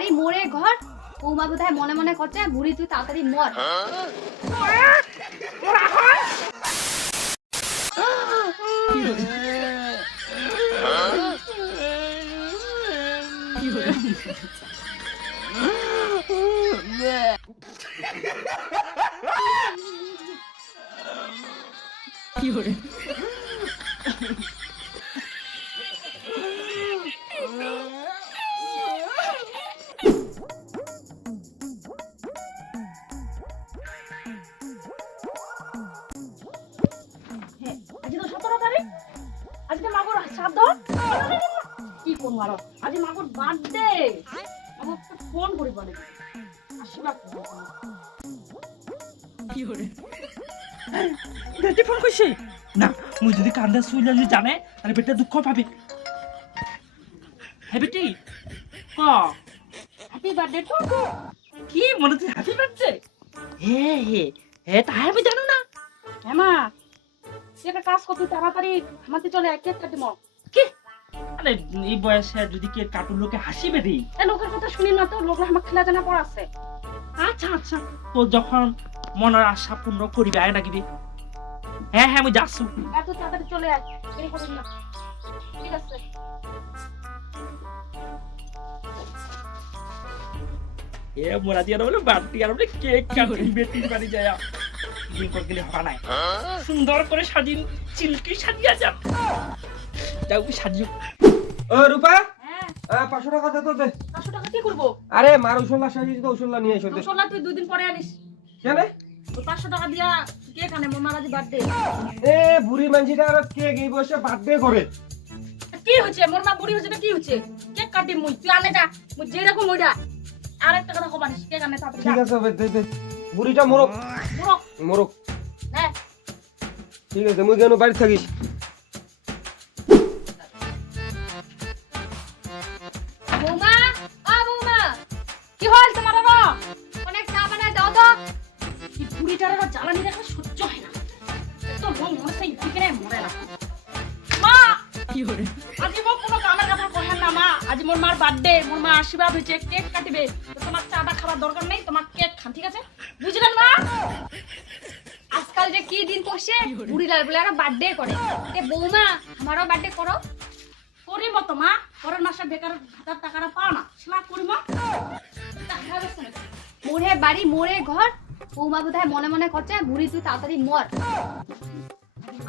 বাড়ি মোড়ে ঘর বৌমা বোধহয় মনে মনে করছে বুড়ি তুই তাড়াতাড়ি মর। আজ তো 17 তারিখ, আজকে মাগর শ্রাদ্ধ। কি কোন মারো, আজ মাগর বার্থডে। আমাকে ফোন করি বলে আশীর্বাদ কি হরে বেটি ফোন কইছে না, মুই যদি কান্দা শুইলে যদি জানে তাহলে বেটা দুঃখ পাবে। হ্যাঁ বেটি ক হ্যাপি বার্থডে টু। কি মনে তুই হ্যাপি বার্থডে? হে হে হে তাই আমি জানো না। হ্যাঁ মা, একটা কাজ কর, তুই তাড়াতাড়ি আমাকে চলে কেক কাটিম। কি আরে এই বয়সে যদি কে কাটুন লোকে হাসিবে রে। এই লোকের কথা শুনি না তো, লোকরা আমার খেলা জানা পড়াচ্ছে। আচ্ছা আচ্ছা তোর যখন মনের আশা পূর্ণ করিবে আয় নাকি। হ্যাঁ হ্যাঁ আমি যাচ্ছি। এত তাড়াতাড়ি চলে আয়, দেরি করিস না। ঠিক আছে। এ মোরা দিয়া বলে বাড়তি আর বলে কেক কাটি বেটির বাড়ি যায় দিন পর গেলে হবে না। সুন্দর করে সাজিন চিলকি সাজিয়া যা যাও সাজিও। ও রূপা, হ্যাঁ 500 টাকা দে তো দে। 500 টাকা কি করবো? আরে মার ঔষধলা সাজিয়ে তো ঔষধলা নিয়ে এসো দে। শোনা, তুই 2 দিন পরে আনিস। কেন? ওই 500 টাকা দিয়া কেক আনে, মোর মারাজি বার্থডে। এ বুড়ি মানছিটা আর কেক এই বয়সে বার্থডে করে। কি হচ্ছে, মোর মা বুড়ি হচ্ছে না, কি হচ্ছে? কেক কাটি মুই, তুই আনে যা, মুই যেই রকম ওইটা। আর একটা কথা কবানিস, কেক আনে তাড়াতাড়ি ঠিক যা। আছে দে দে। বুড়িটা মরক মুরক, মরক। হ্যাঁ ঠিক আছে, মুই কেন বাড়ি থাকিস। বৌমা, ও বৌমা, কি হল তোমার? বাবা অনেক চা বানায় দাও তো। এই বুড়িটার আবার জ্বালানি দেখা সহ্য হয় না। তো মন মরছে ইতিকে মরে না। মা কি হরে আজি মোক কোনো কামের কথা কহেন না মা, আজি মোর মার বার্থডে, মোর মা আশীর্বাদ হয়েছে, কেক কাটিবে। তো তোমার চাটা খাবার দরকার নেই, তোমার কেক খান, ঠিক আছে? বুঝলেন মা? আজকাল যে কি দিন পড়ছে বুড়ি লাল বলে আর বার্থডে করে। এ বৌমা আমারও বার্থডে করো। করিম তো মা, পরের মাসে বেকার ভাতার টাকাটা পাও না, সেটা করিম। মোড়ে বাড়ি মোড়ে ঘর বৌমা বোধহয় মনে মনে করছে বুড়ি তুই তাড়াতাড়ি মর।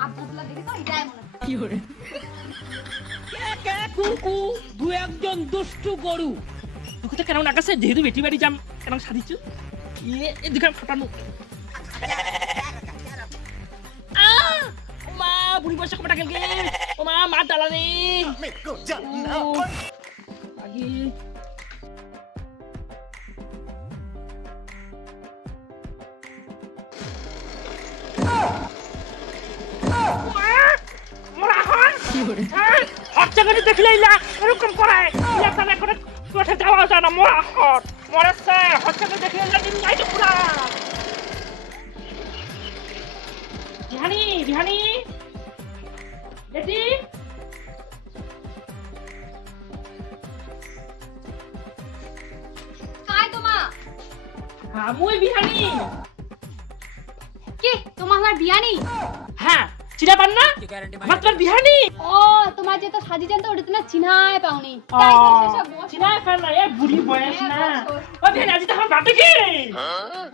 আব্বাগুলা দেখে তো এটাই মনে হয়। কি হরে কুকু দু একজন দুষ্টু গরু তোকে তো কেন নাকাছে যেহেতু বেটি বাড়ি যাম কেন সাজিছু এ দোকান ফাটানো। মা বুড়ি বয়সে কবে টাকা গে ও মা মা ডালা রে আগে হচ্ছাগানি দেখলেই না এরকম করে এখানে করে কোঠে যাওয়া যায় না। মোরা হট মরেছে হচ্ছাগানি দেখলে না দিন নাই তো পুরা। বিহানি বিহানি বেটি কাই তোমা মুই বিহানি। কি তোমার আমার বিয়ানি? হ্যাঁ চিনা পান না আমার তোমার বিহানি। ও তোমার যে তো সাজিয়েছেন তো ওটা তোমার চিনাই পাওনি। ও তাই তো সেসব বসো। চিনা পান না এ বুড়ি বয়স না। ও বিহানি আজ তো আমার বাড়ি কি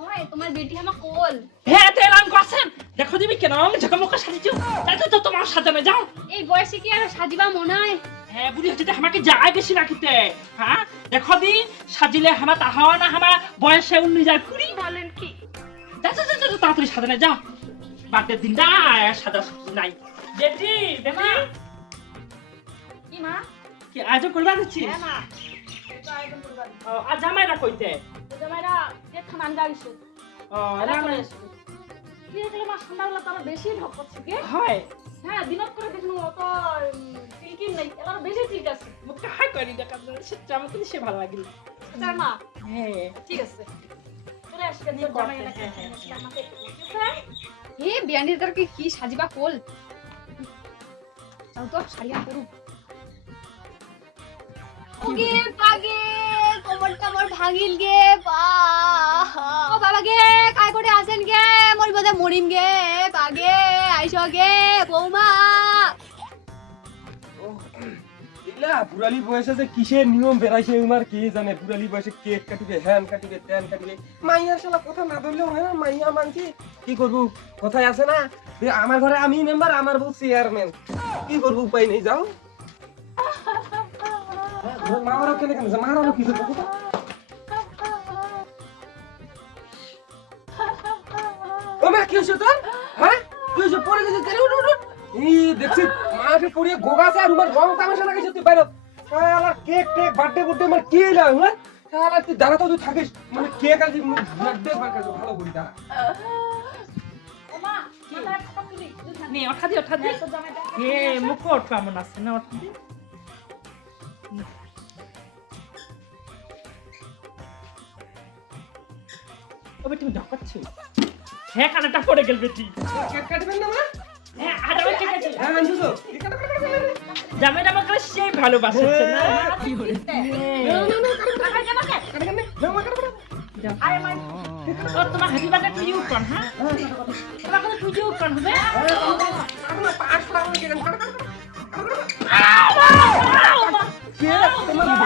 হয় তোমার বেটি আমার কোল। হ্যাঁ তেল আম করছেন দেখো দিবি কেন ঝকমকা সাজিছো তাই তো তোমার সাজানো যাও। এই বয়সে কি আর সাজিবা মনে হয়? হ্যাঁ বুড়ি হচ্ছে আমাকে যায় বেশি রাখিতে। হ্যাঁ দেখো দি সাজিলে হামা তাহাও না হামা বয়সে 19 বলেন কি? যা যা যা তাড়াতাড়ি সাজানো যাও। বার্থডে দিন না সাজা নাই বেটি বেটি কি মা? কি আয়োজন করবা দিচ্ছি। হ্যাঁ মা, এটা আয়োজন করবা। আর জামাইরা কইতে জামাইরা কেক খান আনগা গেছে। এরা চলে এসো। কি দেখলে মা, সন্ধ্যাবেলা তো আরো বেশি ঢক করছে কি? হয় হ্যাঁ দিনত করে দেখুন অত সিল্কি নেই, এবার বেশি ঠিক আছে। মুখটা হাই করি দেখা সে জামা কিন্তু সে ভালো লাগিল। আচ্ছা মা, হ্যাঁ ঠিক আছে, চলে আসবে দিও জামাই এলাকা আমাকে, ঠিক আছে? হে বিয়ানির তোর কি সাজিবা কোল। যাও তো সারিয়া করু। ওগে পাগে কোমর কোমরটা মোর ভাঙিল গে ও বাবা গে কাই করে আসেন গে মোর বোধে মরিম গে পাগে আইসো গে বৌমা ইলা বুড়ালি বয়সে যে কিসের নিয়ম বেরাইছে উমার কি জানে বুড়ালি বয়সে কেক কাটিবে হ্যান কাটিবে তেন কাটিবে মাইয়ার শালা কথা না ধরলেও হয় না মাইয়া মানছি কি করবো কথায় আছে না যে আমার ঘরে আমি মেম্বার আমার বউ চেয়ারম্যান কি করবো উপায় নেই যাও মারাও কেন কেন মারাও কি করবো ও মা কি হয়েছে তোর হ্যাঁ কি হয়েছে পড়ে গেছে তেরে উঠ উঠ এই দেখছি মাঠে পড়িয়ে গোগাছে আর উমার রং তামাশা লাগাইছে তুই বাইরে শালা কেক টেক বার্থডে বুড্ডে আমার কি এলা হ্যাঁ শালা তুই দাঁড়া তো তুই থাকিস মানে কেক আর বার্থডে বার্থডে ভালো করি দাঁড়া ওমা মাথায় ফটো তুলি নে ওঠা দি এ মুকুট কেমন আছে না ওঠা দি ওবে তুমি ঢকাচ্ছো হ্যাঁ কানাটা পড়ে গেল বেটি কেক কাটবেন না মা হ্যাঁ আরে ওই ঠিক আছে হ্যাঁ আনছো তো কেক কাটা জামাই জামা করে সেই ভালোবাসছে না কি হইছে আরে মাই ও তোমার হ্যাপি বার্থডে টু ইউ কোন হ্যাঁ তোমার কোনো টু ইউ কোন হবে পাঁচ টাকা কেক কাটা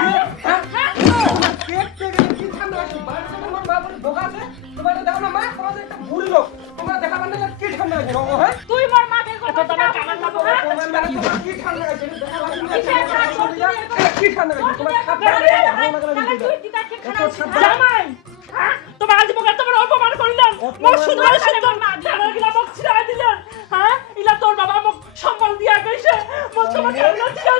কেক কেক কি ঠান্ডা আছে বাড়িতে তোমার মা বলে বোকা আছে তোমার দেখো না মা তোমার একটা বুড়ি লোক তোমরা দেখা পান না কি ঠান্ডা আছে রঙ হ্যাঁ তুই মোর মাকে এত তোমার কামান না বাবা কি ঠান্ডা আছে দেখা পান কি ঠান্ডা আছে তোমার জামাই হ্যাঁ তোমার আজ মুখে তোমার অপমান করলাম মোর সুন্দর সুন্দর না জানা গিলা মুখ ছিড়া দিলেন হ্যাঁ ইলা তোর বাবা মুখ সম্মান দিয়া গেছে মোর তোমাকে লজ্জা